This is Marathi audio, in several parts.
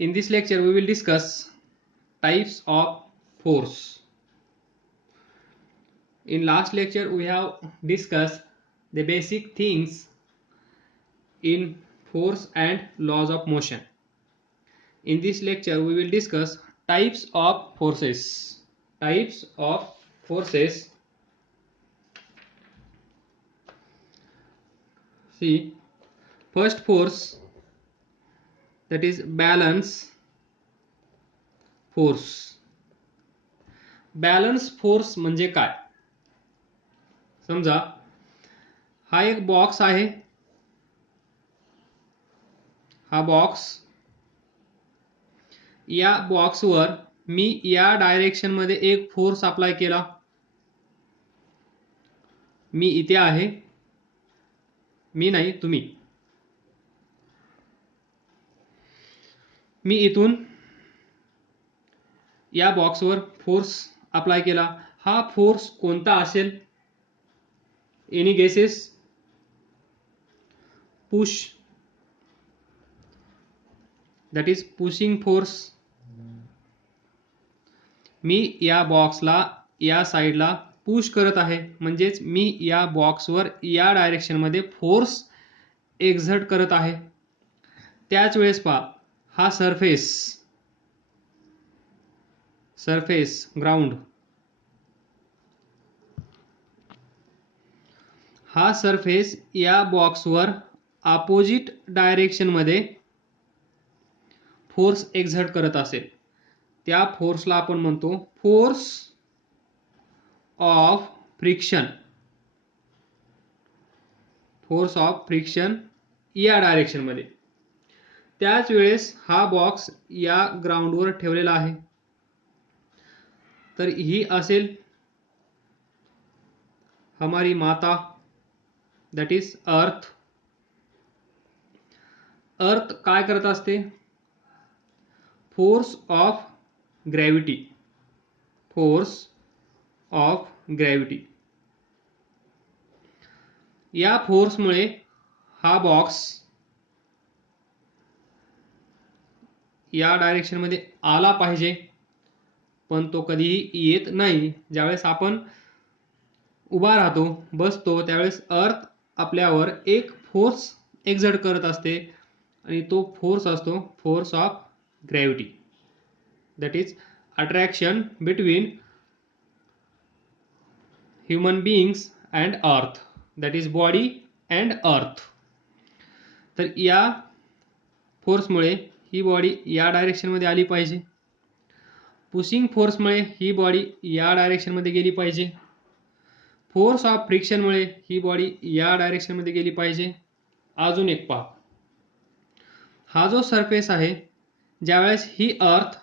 In this lecture, we will discuss types of force. In last lecture, we have discussed the basic things in force and laws of motion. In this lecture, we will discuss types of forces. Types of forces. See, first force, that is balance force. Balance force म्हणजे काय? समजा हा एक बॉक्स आहे, हा बॉक्स, या बॉक्सवर मी या डायरेक्शन मध्ये एक फोर्स अप्लाय केला. मी इथे आहे, मी नाही तुम्ही. मी इथून या बॉक्सवर फोर्स अप्लाय केला. हा फोर्स कोणता असेल? Any guesses? Push, that is pushing force. मी या बॉक्सला या साईडला पुश करत आहे, म्हणजेच मी या बॉक्सवर या डायरेक्शन मध्ये फोर्स एक्झर्ट करत आहे. त्याच वेळेस पहा, हा सरफेस ग्राउंड, हा सरफेस या बॉक्सवर अपोजिट डायरेक्शन मध्ये फोर्स एक्झर्ट करत असेल, त्या फोर्सला आपण म्हणतो force of friction. Force of friction या डायरेक्शन मध्ये. त्याच वेळेस हा बॉक्स या ग्राउंडवर ठेवलेला आहे, तर ही असेल हमारी माता, दॅट इज अर्थ. अर्थ काय करत असते? Force of gravity. Force of gravity. या फोर्समुळे हा बॉक्स या डायरेक्शन मध्ये आला पाहिजे, पण तो कधीही येत नाही. ज्यावेळेस आपण उभा राहतो, बसतो, त्यावेळेस अर्थ आपल्यावर एक फोर्स एक्झर्ट करत असते, आणि तो फोर्स असतो force of gravity. That is attraction between human beings and अर्थ, दॅट इज बॉडी अँड अर्थ. तर या फोर्समुळे ही बॉडी या डायरेक्शन मध्ये आली पाहिजे. पुशिंग फोर्समुळे ही बॉडी या डायरेक्शन मध्ये गेली पाहिजे. फोर्स ऑफ फ्रिक्शनमुळे ही बॉडी या डायरेक्शन मध्ये गेली पाहिजे. अजून एक पहा, हा जो सरफेस आहे, ज्यावेळेस ही अर्थ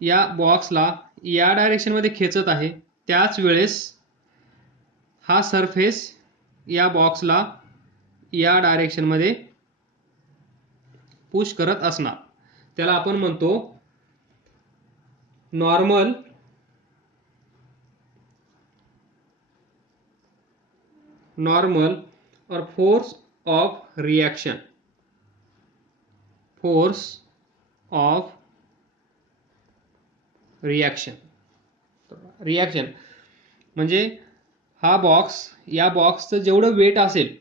या बॉक्सला या डायरेक्शन मध्ये खेचत आहे, त्याच वेळेस हा सरफेस या बॉक्सला या डायरेक्शन मध्ये पुश करत असणार. त्याला आपण म्हणतो नॉर्मल और force of reaction. Force of reaction. Reaction म्हणजे हा बॉक्स, या बॉक्सचं जेवढं वेट असेल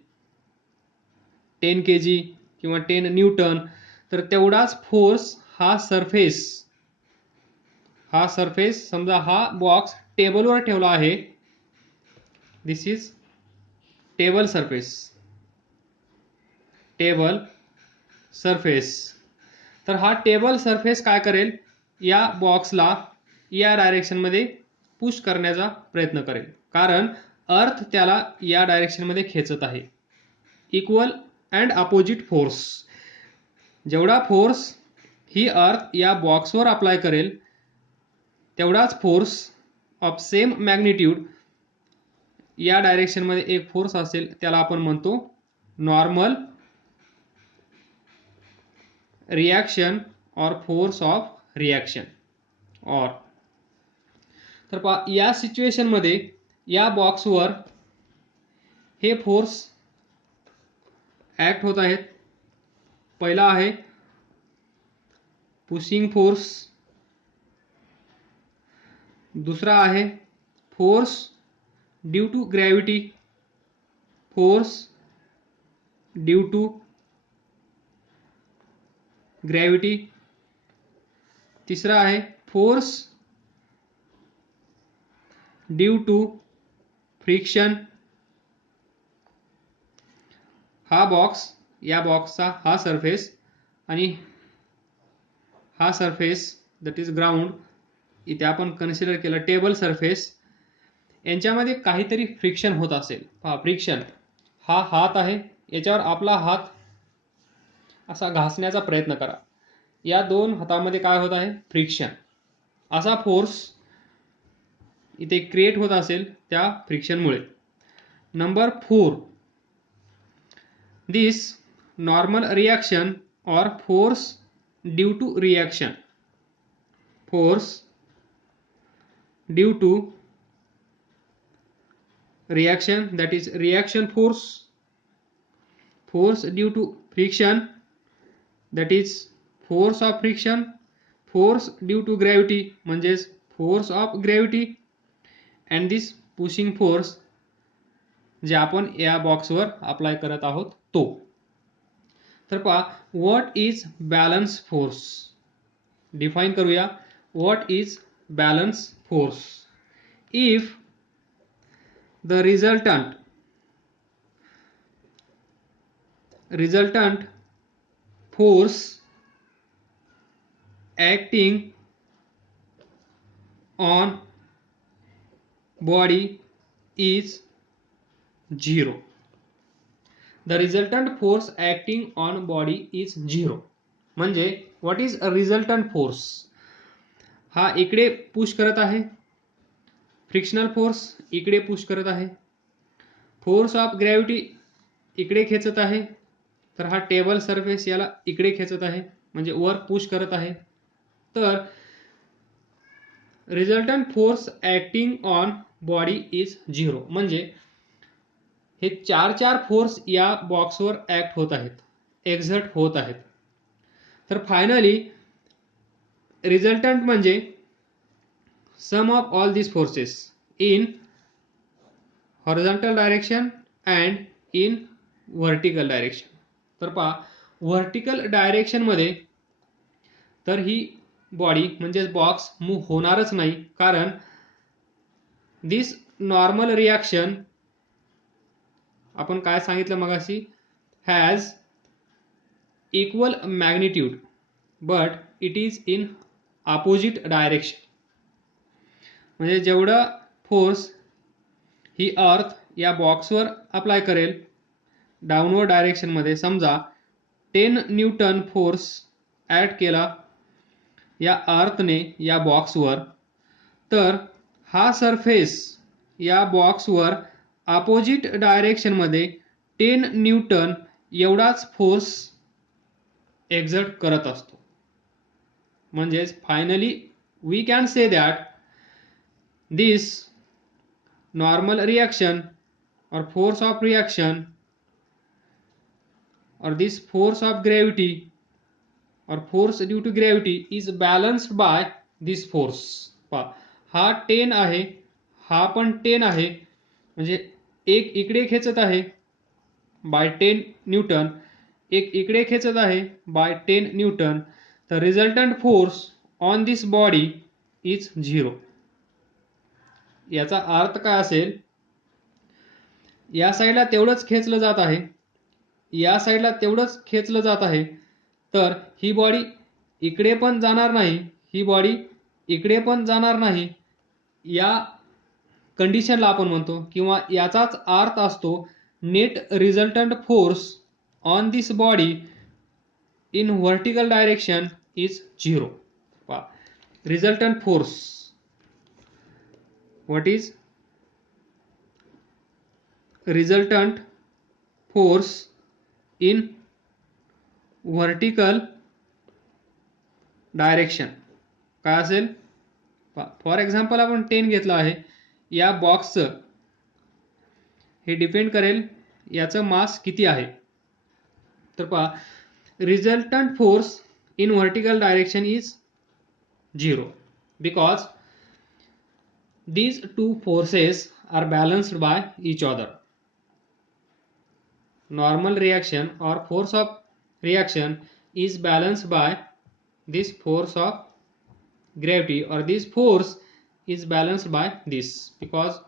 10 kg किंवा 10 न्यूटन, तर तेवढाच फोर्स हा सरफेस समजा हा बॉक्स टेबलवर ठेवला आहे. This is table surface. तर हा टेबल सरफेस काय करेल? या बॉक्सला या डायरेक्शन मध्ये पुश करण्याचा प्रयत्न करेल, कारण अर्थ त्याला या डायरेक्शन मध्ये खेचत आहे. Equal and opposite force. जेवढा फोर्स ही अर्थ या बॉक्सवर अप्लाय करेल, तेवढाच फोर्स ऑफ सेम मॅग्निट्यूड या डायरेक्शन मध्ये एक फोर्स असेल, त्याला आपण म्हणतो नॉर्मल रिएक्शन और फोर्स ऑफ रिएक्शन. और तर पहा, या सिच्युएशन मध्ये या बॉक्सवर हे फोर्स ऍक्ट होत आहेत. पहिला आहे पुशिंग फोर्स. दुसरा आहे force due to gravity. Force due to gravity. तिसरा आहे फोर्स ड्यू टू फ्रिक्शन. हा बॉक्स, या बॉक्सचा हा सरफेस आणि हा सरफेस दॅट इज ग्राउंड, इथे आपण कन्सिडर केलं टेबल सरफेस, यांच्यामध्ये काहीतरी फ्रिक्शन होत असेल. फ्रिक्शन. हा हात आहे, याच्यावर आपला हात असा घासण्याचा प्रयत्न करा. या दोन हातामध्ये काय होत आहे? फ्रिक्शन. असा फोर्स इथे क्रिएट होत असेल त्या फ्रिक्शनमुळे. Number 4, this normal reaction or force due to reaction. Force due to reaction, that is reaction force. Force due to friction, that is force of friction. Force due to gravity म्हणजेच force of gravity. and this pushing force जे आपण या बॉक्सवर अप्लाय करत आहोत तो. तर पहा, what is balance force. Define करूया. What is balance force. If the resultant force acting on body is 0. The resultant force acting on body is 0. म्हणजे what is a resultant force. हा इकडे पुश करत आहे, फ्रिक्शनल फोर्स इकडे पुश करत आहे, फोर्स ऑफ ग्रॅव्हिटी इकडे खेचत आहे, तर हा टेबल सरफेस याला इकडे खेचत आहे, म्हणजे वर पुश करत आहे. तर resultant force acting on body is 0. म्हणजे हे चार फोर्स या बॉक्सवर ऍक्ट होत आहेत, एक्झर्ट होत आहेत. तर फायनली रिझल्टंट म्हणजे sum of all these forces in horizontal direction and in vertical direction. तर पहा, व्हर्टिकल डायरेक्शन मध्ये तर ही बॉडी म्हणजे बॉक्स मूव्ह होणारच नाही, कारण दिस नॉर्मल रिॲक्शन आपण काय सांगितलं मगाशी, has equal magnitude but it is in opposite direction. म्हणजे जेवढा फोर्स ही अर्थ या बॉक्सवर अप्लाय करेल डाऊनवर्ड डायरेक्शनमध्ये, समजा 10 न्यूटन फोर्स ॲड केला या अर्थने या बॉक्सवर, तर हा सरफेस या बॉक्सवर अपोजिट डायरेक्शनमध्ये 10 न्यूटन एवढाच फोर्स एक्झर्ट करत असतो. म्हणजेच finally we can say that this normal reaction or force of reaction or this force of gravity or force due to gravity is balanced by this force. हा 10 आहे, हा पण 10 आहे, म्हणजे एक इकडे खेचत आहे बाय 10 न्यूटन, एक इकडे खेचत आहे बाय 10 न्यूटन. तर resultant force on this body is 0. याचा अर्थ काय असेल, या साईडला तेवढंच खेचलं जात आहे, या साईडला तेवढंच खेचलं जात आहे, तर ही बॉडी इकडे पण जाणार नाही, ही बॉडी इकडे पण जाणार नाही. या कंडिशनला आपण म्हणतो, किंवा याचाच अर्थ असतो net resultant force on this body in vertical direction is 0. Resultant force, what is resultant force in vertical direction काय असेल. फॉर एक्झाम्पल आपण 10 घेतला आहे, या बॉक्सचं हे डिपेंड करेल याचं मास किती आहे. तर पहा, resultant force in vertical direction is 0 because these two forces are balanced by each other. Normal reaction or force of reaction is balanced by this force of gravity, or this force is balanced by this because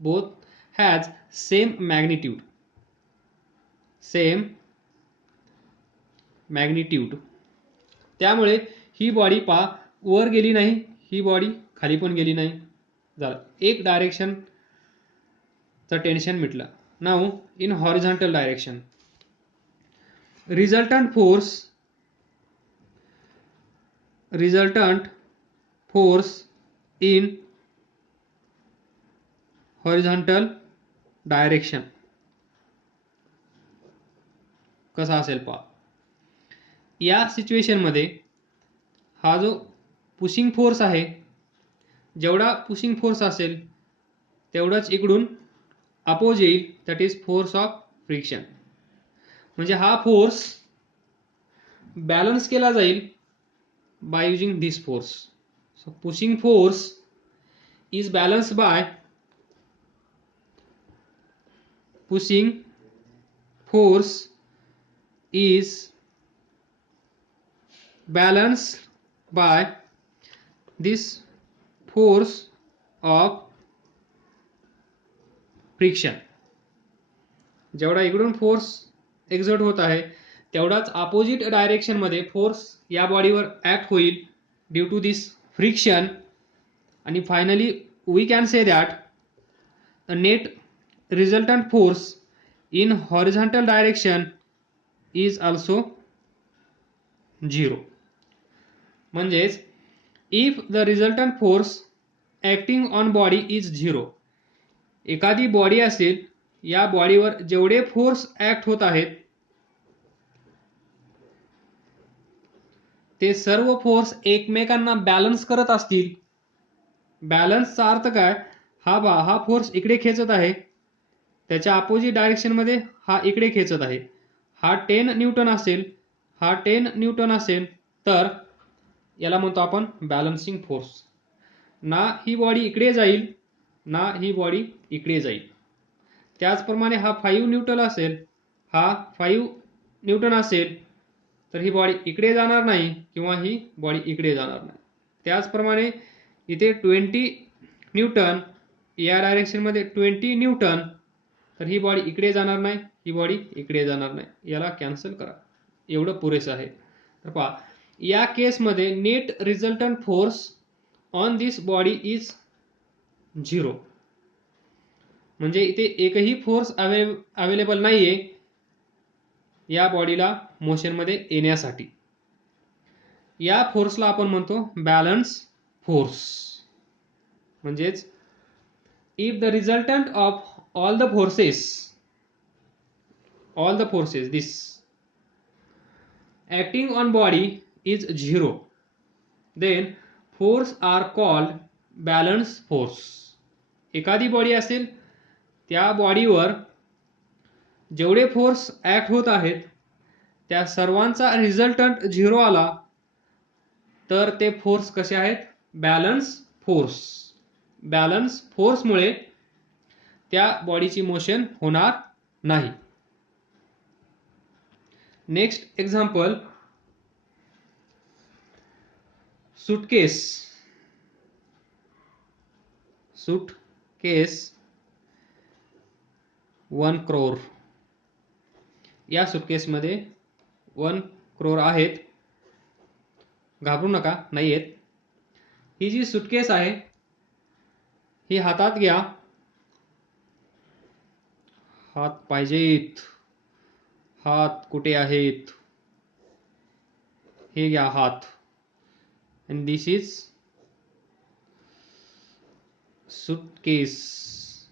both has same magnitude. त्यामुळे ही बॉडी वर गेली नाही, ही बॉडी खाली पण गेली नाही. झालं, एक डायरेक्शनचं टेन्शन मिटलं. Now in horizontal direction resultant force in horizontal direction कसा असेल पहा. या सिच्युएशनमध्ये हा जो पुशिंग फोर्स आहे, जेवढा पुशिंग फोर्स असेल तेवढाच इकडून अपोज येईल, that is force of friction. म्हणजे हा फोर्स बॅलन्स केला जाईल by using this force. So pushing force is balanced by pushing force is balanced by this force of friction. जेवढा इकडून फोर्स एक्झर्ट होत आहे तेवढाच अपोजिट डायरेक्शन मध्ये फोर्स या बॉडीवर ऍक्ट होईल ड्यू टू दिस फ्रिक्शन. आणि finally we can say that the net resultant force in horizontal direction is also 0. म्हणजेच if the resultant force acting on body is 0, एखादी बॉडी असेल, या बॉडीवर जेवढे फोर्स ऍक्ट होत आहेत ते सर्व फोर्स एकमेकांना बॅलन्स करत असतील. बॅलन्सचा अर्थ काय, हा फोर्स इकडे खेचत आहे, त्याच्या अपोजिट डायरेक्शन मध्ये हा इकडे खेचत आहे. हा 10 न्यूटन असेल, हा 10 न्यूटन असेल, तर याला म्हणतो आपण बॅलन्सिंग फोर्स. ना ही बॉडी इकडे जाईल ना ही बॉडी इकडे जाईल. त्याचप्रमाणे हा 5 न्यूटन असेल, हा 5 न्यूटन असेल, तर ही बॉडी इकडे जाणार नाही किंवा ही बॉडी इकडे जाणार नाही. त्याचप्रमाणे इथे 20 न्यूटन, या डायरेक्शन मध्ये 20 न्यूटन, तर ही बॉडी इकडे जाणार नाही, ही बॉडी इकडे जाणार नाही. याला कॅन्सल करा, एवढं पुरेसं आहे. तर पहा, या केसमध्ये net resultant force on this body is 0. म्हणजे इथे एकही फोर्स अवेलेबल नाहीये या बॉडीला मोशन मध्ये येण्यासाठी. या फोर्सला आपण म्हणतो बॅलन्स फोर्स. म्हणजेच if the resultant of all the forces this acting on body is 0, then force are called balance force. एखादी बॉडी असेल, त्या बॉडीवर जेवढे फोर्स ऍक्ट होत आहेत त्या सर्वांचा रिझल्टंट 0 आला तर ते फोर्स कसे आहेत, बॅलन्स फोर्स. बॅलन्स फोर्समुळे त्या बॉडीची मोशन होणार नाही. Next example, suitcase 1 crore. या सूटकेसमध्ये 1 crore आहेत, घाबरू नका, नाही आहेत. ही जी सूटकेस आहे ही हातात घ्या. हात पाहिजेत, हात कुठे आहेत, हे घ्या हात. and this is suitcase.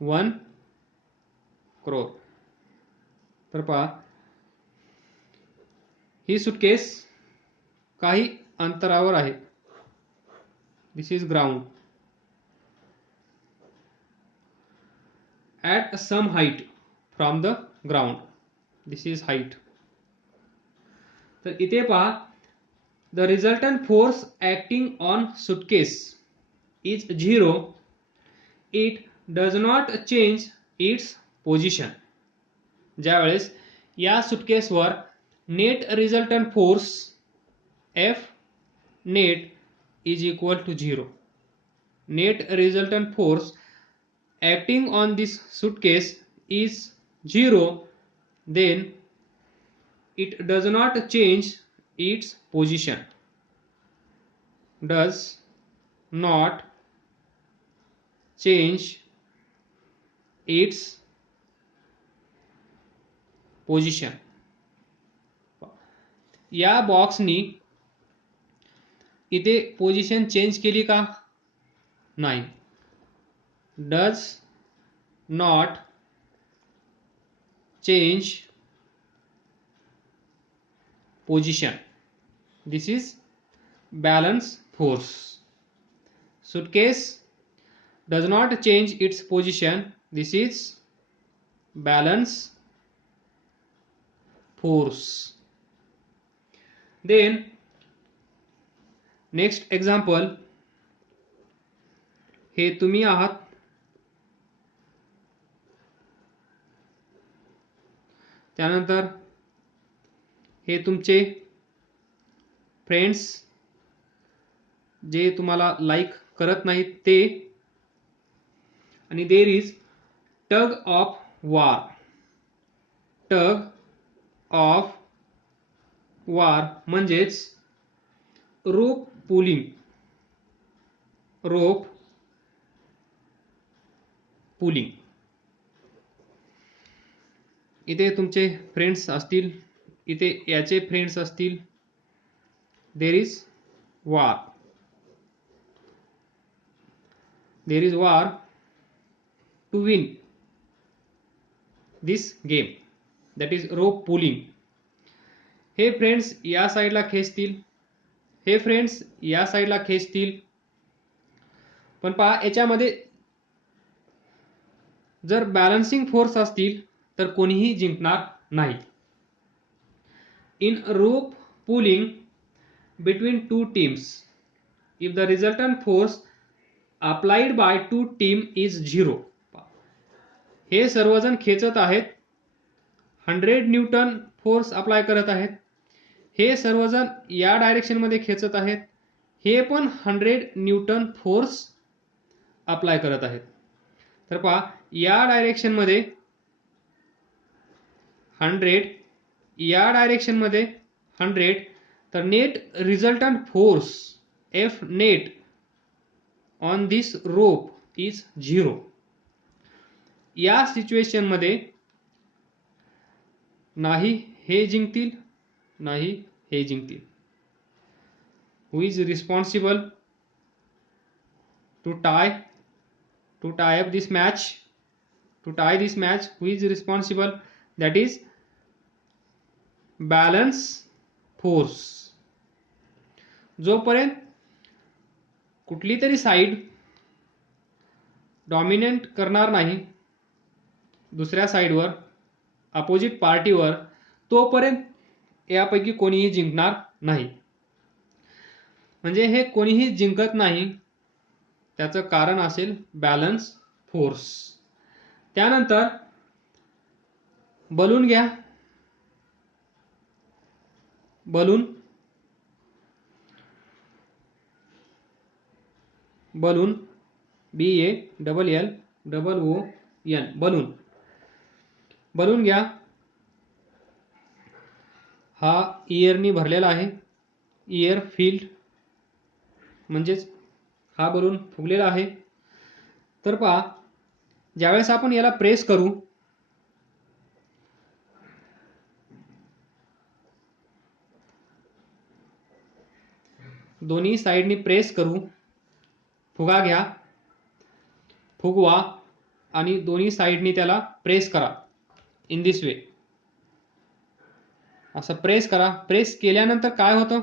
1 crore. तर पहा, ही सूटकेस काही अंतरावर आहे. This is ground. at some height from the ground. This is height. तर इथे पहा, the resultant force acting on suitcase is 0. It does not change its position. ज्यावेळेस या सुटकेसवर net resultant force F net is equal to 0. Net resultant force acting on this suitcase is 0, then it does not change its position. Does not change its position. या बॉक्सनी इथे पोझिशन चेंज केली का? नाही. does not change position. This is balance force. Suitcase does not change its position. This is balance force. Then next example, हे तुम्ही आहात. त्यानंतर हे तुमचे फ्रेंड्स जे तुम्हाला लाईक करत नाहीत ते. आणि there is tug of war. Tug of war म्हणजेच रोप पुलिंग. रोप पुलिंग. इथे तुमचे फ्रेंड्स असतील, इथे याचे फ्रेंड्स असतील. There is war. There is war to win this game, that is rope pulling. हे फ्रेंड्स या साईडला खेचतील, हे फ्रेंड्स या साईडला खेचतील. पण पहा, याच्यामध्ये जर बॅलन्सिंग फोर्स असतील तर कोणीही जिंकणार नाही. In rope pulling between two teams, if the resultant force applied by two team is 0. हे सर्वजण खेचत आहेत, 100 न्यूटन फोर्स अप्लाय करत आहेत. हे सर्वजण या डायरेक्शन मध्ये खेचत आहेत, हे पण 100 न्यूटन फोर्स अप्लाय करत आहेत. तर पहा, या डायरेक्शन मध्ये 100, या डायरेक्शन मध्ये 100, तर net resultant force F net on this rope is 0. या सिच्युएशन मध्ये नाही हे जिंकतील, नाही हे जिंकतील. Who is responsible to tie up this match, to tie this match? Who is responsible? That is balance force. जोपर्यंत कुठली तरी साइड डॉमिनेट करणार नाही दुसऱ्या साइडवर, अपोजिट पार्टीवर, तोपर्यंत यापैकी कोणीही जिंकणार नाही. म्हणजे हे कोणीही जिंकत नाही, त्याचं कारण असेल बॅलन्स फोर्स. त्यानंतर बलून घ्या. Balloon, balloon BALLOON, balloon. Balloon घ्या. हा इयरनी भरलेला आहे. इयर फील्ड म्हणजेच हा बलून फुगलेला आहे. तर पहा, ज्यावेळेस आपण याला प्रेस करू, दोन्ही साइडनी प्रेस करू, फुगा घ्या, फुगवा आणि दोन्ही साइडनी त्याला प्रेस करा. इन दिस वे असं प्रेस करा. प्रेस केल्यानंतर काय होतं?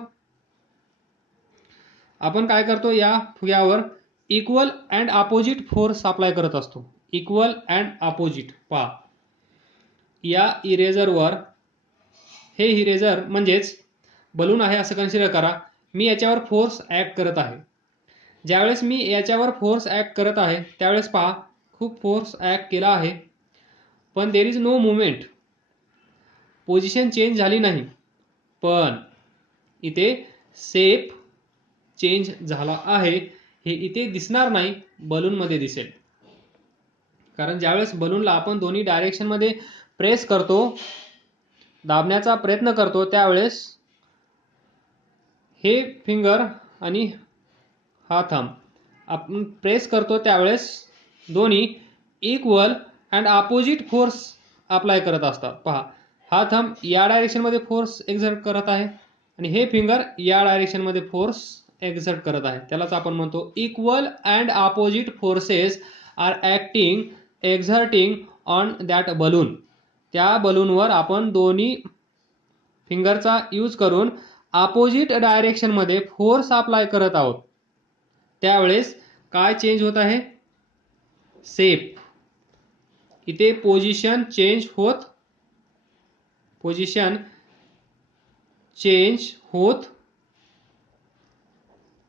आपण काय करतो, या फुग्यावर equal and opposite force apply करत असतो. Equal and opposite. पहा, या इरेजरवर, हे इरेजर म्हणजेच बलून आहे असं कन्सिडर करा, मी याच्यावर फोर्स ॲक्ट करत आहे. ज्यावेळेस मी याच्यावर फोर्स ॲक्ट करत आहे त्यावेळेस पहा खूप फोर्स ॲक्ट केला आहे, पण there is no movement, position change झाली नाही. पण इथे शेप चेंज झाला आहे हे इथे दिसणार नाही, बलूनमध्ये दिसेल. कारण ज्यावेळेस बलूनला आपण दोन्ही डायरेक्शनमध्ये प्रेस करतो, दाबण्याचा प्रयत्न करतो, त्यावेळेस हे फिंगर आणि हा थंब आपण प्रेस करतो त्यावेळेस दोन्ही equal and opposite force apply करत असतात. पहा, हा थंब या डायरेक्शनमध्ये फोर्स एक्झर्ट करत आहे आणि हे फिंगर या डायरेक्शनमध्ये फोर्स एक्झर्ट करत आहे. त्यालाच आपण म्हणतो equal and opposite forces are acting exerting on that balloon. त्या बलूनवर आपण दोन्ही फिंगरचा यूज करून अपोजिट डायरेक्शनमध्ये फोर्स अप्लाय करत आहोत. त्यावेळेस काय चेंज होत आहे? शेप. इथे पोझिशन चेंज होत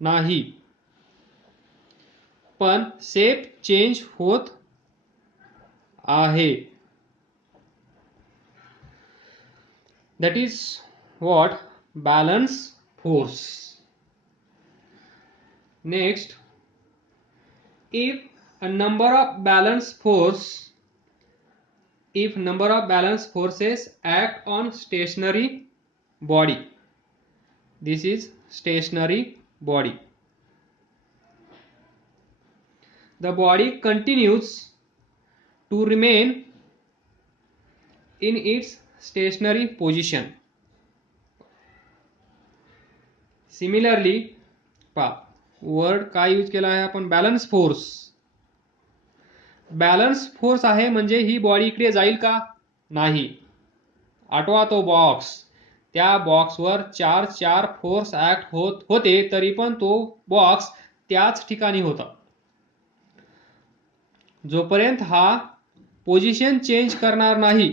नाही, पण शेप चेंज होत आहे. That is what balance force. Next, if number of balance forces act on stationary body, this is stationary body, the body continues to remain in its stationary position. Similarly, word काय यूज केला आहे आपण? Balance force. बॅलन्स फोर्स आहे म्हणजे ही बॉडी इकडे जाईल का? नाही. आठवा तो बॉक्स, त्या बॉक्सवर चार फोर्स ऍक्ट होत होते तरी पण तो बॉक्स त्याच ठिकाणी होता. जोपर्यंत हा पोझिशन चेंज करणार नाही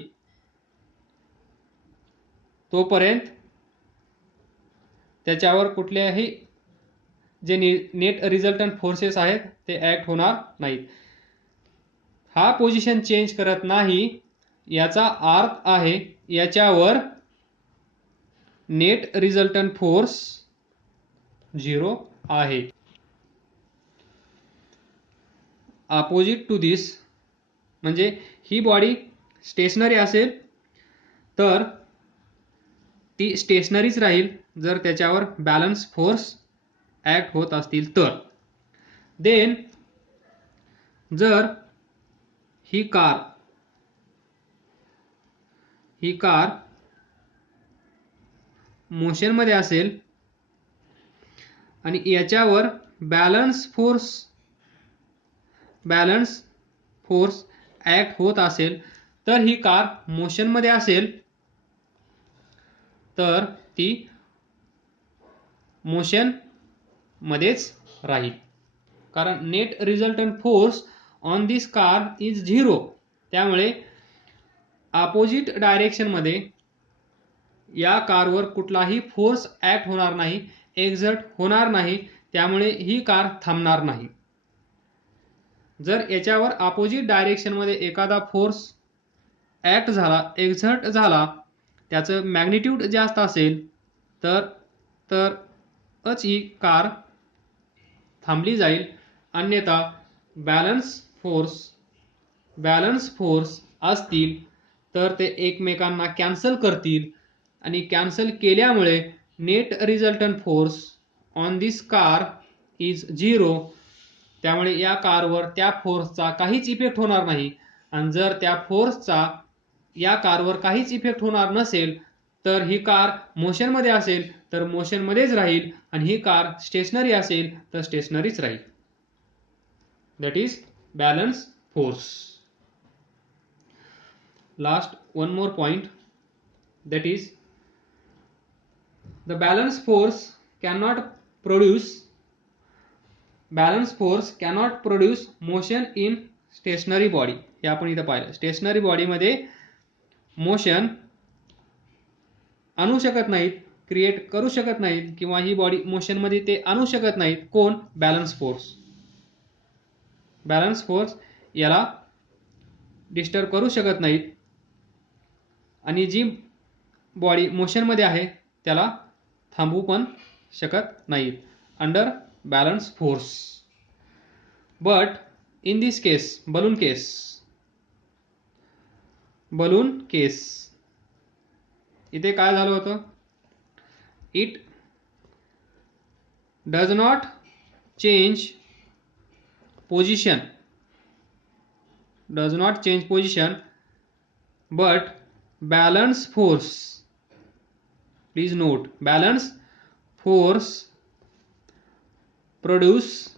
तोपर्यंत त्याच्यावर कुठल्याही जे नेट रिझल्टंट फोर्सेस आहेत ते ऍक्ट होणार नाहीत. हा पोझिशन चेंज करत नाही याचा अर्थ आहे याच्यावर नेट रिझल्टंट फोर्स 0 आहे. अपोजिट टू दिस, म्हणजे ही बॉडी स्टेशनरी असेल तर ती स्टेशनरीच राहील जर त्याच्यावर बॅलन्स फोर्स ऍक्ट होत असतील तर. देन जर ही कार मोशन मध्ये असेल आणि याच्यावर बॅलन्स फोर्स ऍक्ट होत असेल तर ही कार मोशन मध्ये असेल तर ती मोशन मध्येच राहील. कारण net resultant force on this car is 0. त्यामुळे अपोजिट डायरेक्शन मध्ये या कारवर कुठलाही फोर्स ऍक्ट होणार नाही, एक्झर्ट होणार नाही, त्यामुळे ही कार थांबणार नाही. जर याच्यावर अपोजिट डायरेक्शन मध्ये एखादा फोर्स ऍक्ट झाला, एक्झर्ट झाला, त्याचं मॅग्निट्यूड जास्त असेल तरच ही कार थांबली जाईल. अन्यथा बॅलन्स फोर्स असतील तर ते एकमेकांना कॅन्सल करतील आणि कॅन्सल केल्यामुळे net resultant force on this car is 0. त्यामुळे या कारवर त्या फोर्सचा काहीच इफेक्ट होणार नाही. आणि जर त्या फोर्सचा या कारवर काहीच इफेक्ट होणार नसेल तर ही कार मोशन मध्ये असेल तर मोशन मध्येच राहील आणि ही कार स्टेशनरी असेल तर स्टेशनरीच राहील. That is balance force. Last one more point, that is the balance force cannot produce motion in stationary body. हे आपण इथे पाहिलं, स्टेशनरी बॉडी मध्ये मोशन आणू शकत नाहीत, क्रिएट करू शकत नाहीत, किंवा ही बॉडी मोशनमध्ये ते आणू शकत नाहीत. कोण? Balance force. बॅलन्स फोर्स याला डिस्टर्ब करू शकत नाहीत आणि जी बॉडी मोशनमध्ये आहे त्याला थांबवू पण शकत नाहीत under balance force. But in this case, balloon case, इथे काय झालं होतं? It does not change position, but balance force, please note, balance force produce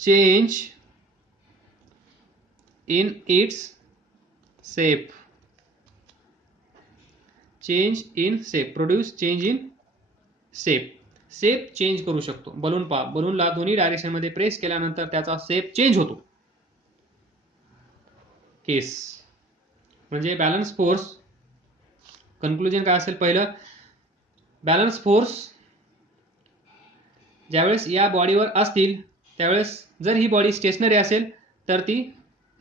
change in its shape, produce change in shape. Shape change करू शकतो. बलून पहा, बलूनला दोन्ही डायरेक्शन मध्ये प्रेस केल्यानंतर त्याचा शेप चेंज होतो. केस म्हणजे बॅलन्स फोर्स. कन्क्लुजन काय असेल? पहिलं, बॅलन्स फोर्स ज्यावेळेस या बॉडीवर असतील त्यावेळेस जर ही बॉडी स्टेशनरी असेल तर ती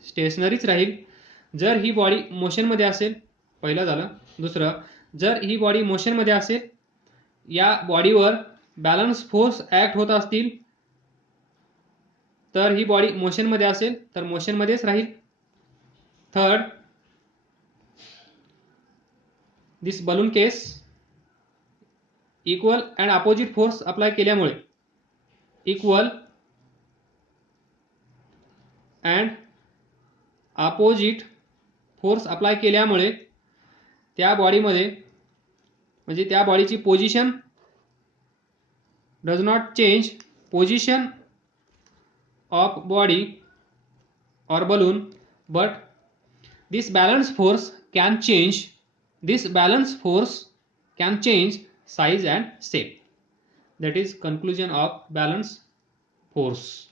स्टेशनरीच राहील. जर ही बॉडी मोशनमध्ये असेल, पहिलं झालं. दुसरं, जर ही बॉडी मोशनमध्ये असेल, या बॉडीवर बॅलन्स फोर्स ऍक्ट होत असतील, तर ही बॉडी मोशनमध्ये असेल तर मोशनमध्येच राहील. Third, this balloon case equal and opposite force apply केल्यामुळे, equal and opposite force apply केल्यामुळे त्या बॉडीमध्ये, म्हणजे त्या बॉडीची position does not change, position of body or balloon, but this balance force can change size and shape. That is conclusion of balance force.